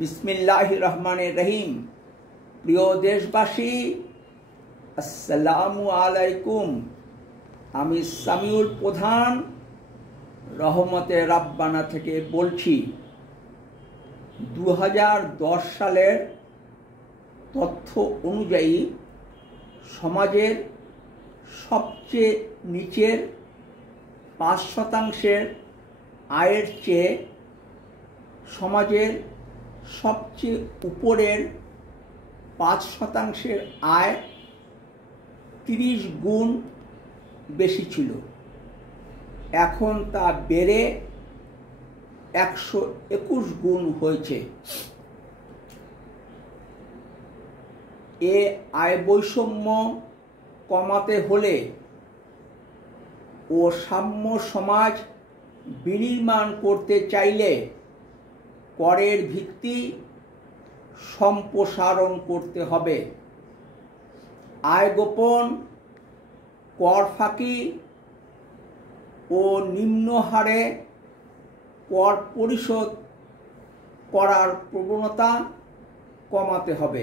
বিসমিল্লাহির রহমানির রহিম। প্রিয় দেশবাসী, আসসালামু আলাইকুম। আমি সামিউল প্রধান রহমতে রাব্বানা থেকে বলছি। 2010 সালের তথ্য অনুযায়ী সমাজের সবচেয়ে নিচের 5% আয়ের চেয়ে সমাজের সবচেয়ে উপরের 5% আয় 30 গুণ বেশি ছিল। এখন তা বেড়ে 121 গুণ হয়েছে। এ আয় বৈষম্য কমাতে হলে ও সাম্য সমাজ বিনির্মাণ করতে চাইলে করের ভিত্তি সম্প্রসারণ করতে হবে। আয় গোপন, কর ফাঁকি ও নিম্ন হারে কর পরিশোধ করার প্রবণতা কমাতে হবে।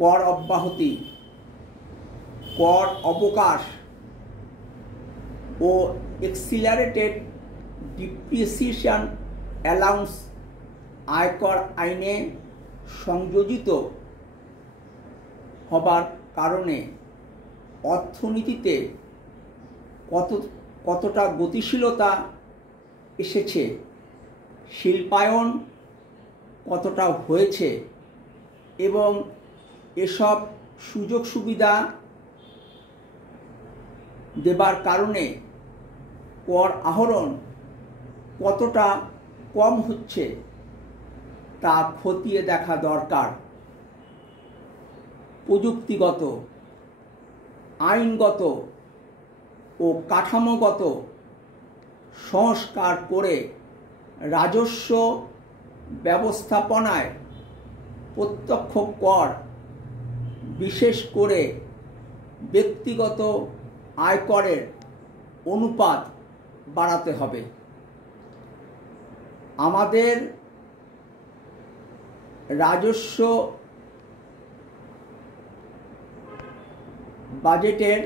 কর অব্যাহতি, কর অবকাশ ও এক্সিলারেটেড ডিপ্রিসিয়েশন অ্যালাউন্স আয়কর আইনে সংযোজিত হবার কারণে অর্থনীতিতে কতটা গতিশীলতা এসেছে, শিল্পায়ন কতটা হয়েছে এবং এসব সুযোগ সুবিধা দেবার কারণে কর আহরণ কতটা কম হচ্ছে তা খতিয়ে দেখা দরকার। প্রযুক্তিগত, আইনগত ও কাঠামোগত সংস্কার করে রাজস্ব ব্যবস্থাপনায় প্রত্যক্ষ কর, বিশেষ করে ব্যক্তিগত আয়করের অনুপাত বাড়াতে হবে। আমাদের রাজস্ব বাজেটের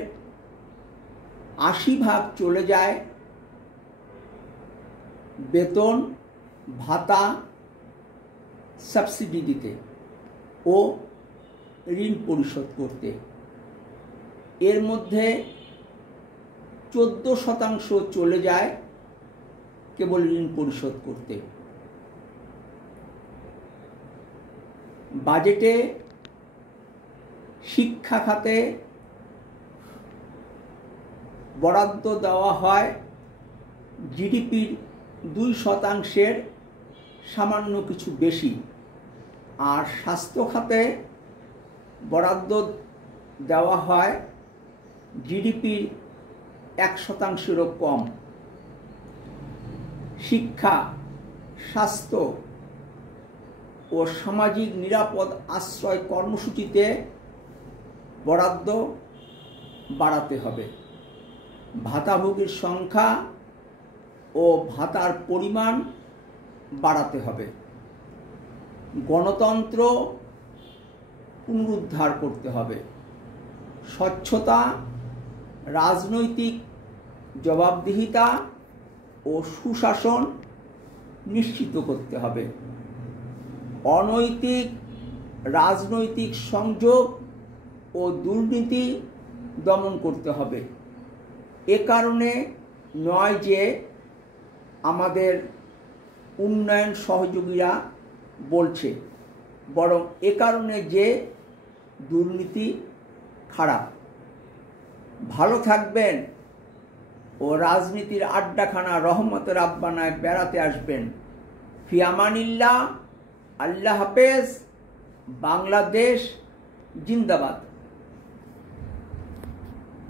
80% চলে যায় বেতন ভাতা সাবসিডি দিতে ও ঋণ পরিশোধ করতে। এর মধ্যে 14% চলে যায় কেবল ঋণ পরিশোধ করতে। বাজেটে শিক্ষা খাতে বরাদ্দ দেওয়া হয় জিডিপির 2% সামান্য কিছু বেশি, আর স্বাস্থ্য খাতে বরাদ্দ দেওয়া হয় জিডিপির 1%-ও কম। শিক্ষা, স্বাস্থ্য ও সামাজিক নিরাপদ আশ্রয় কর্মসূচিতে বরাদ্দ বাড়াতে হবে। ভাতাভোগীর সংখ্যা ও ভাতার পরিমাণ বাড়াতে হবে। গণতন্ত্র পুনরুদ্ধার করতে হবে। স্বচ্ছতা, রাজনৈতিক জবাবদিহিতা ও সুশাসন নিশ্চিত করতে হবে। অনৈতিক রাজনৈতিক সংযোগ ও দুর্নীতি দমন করতে হবে। এ কারণে নয় যে আমাদের উন্নয়ন সহযোগীরা বলছে, বরং এ কারণে যে দুর্নীতি খারাপ। ভালো থাকবেন ও রাজনীতির আড্ডাখানা রহমতে রাব্বানায় বেড়াতে আসবেন। ফি আমানিল্লাহ। আল্লাহ হাফেজ। বাংলাদেশ জিন্দাবাদ।